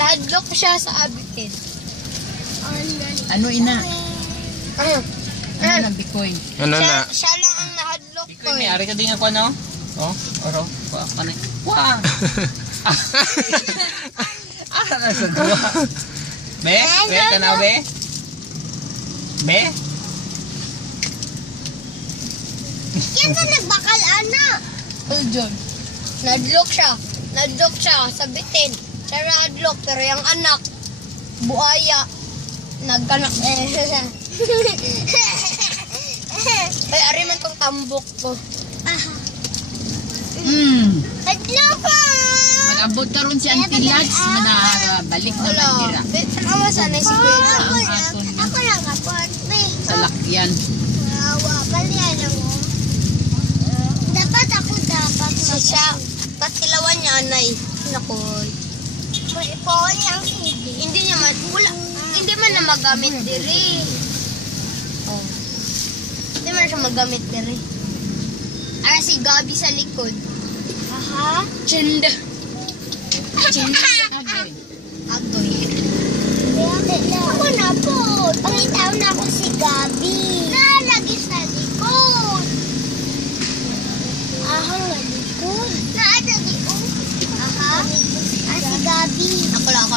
Nahadlock siya sa abitin. Ano ina? Ano? Ano na Bikoy? Ano na? Siya lang ang nahadlock ko. Bikoy, may ari ka din ako ano? Oh, oro. Wah, kanay. Wah! Nasa dua. Be? Be, tanaw be? Be? Yan sa nagbakal, ana. Oh, John. Nahadlock siya. Nahadlock siya sa bitin. Siya nahadlock, pero yung anak, buaya, nagkanak. Ay, ari man tong tambok ko. Hadlock ko! Mag-abot ka ron si Auntie Lads, manabalik na Wala. bandira. Tama sana si Kuya. Ang aton Ako lang kapon. sa lakyan. Balian ako. Dapat siya, patilawan niya, anay. Nakoy. Ipon yung CD. Hindi niya man, wala. Hindi man na magamit diri. Oh. Hindi man siya magamit diri. Ara si Gabi sa likod. Aha. Chenda. Agoy. Agoy. Ako na po. Pangitaw na ako si Gabi. Lagi sa likod. Aha, nga likod. Naada di ko. Aha. Si Gabi. Ako lang.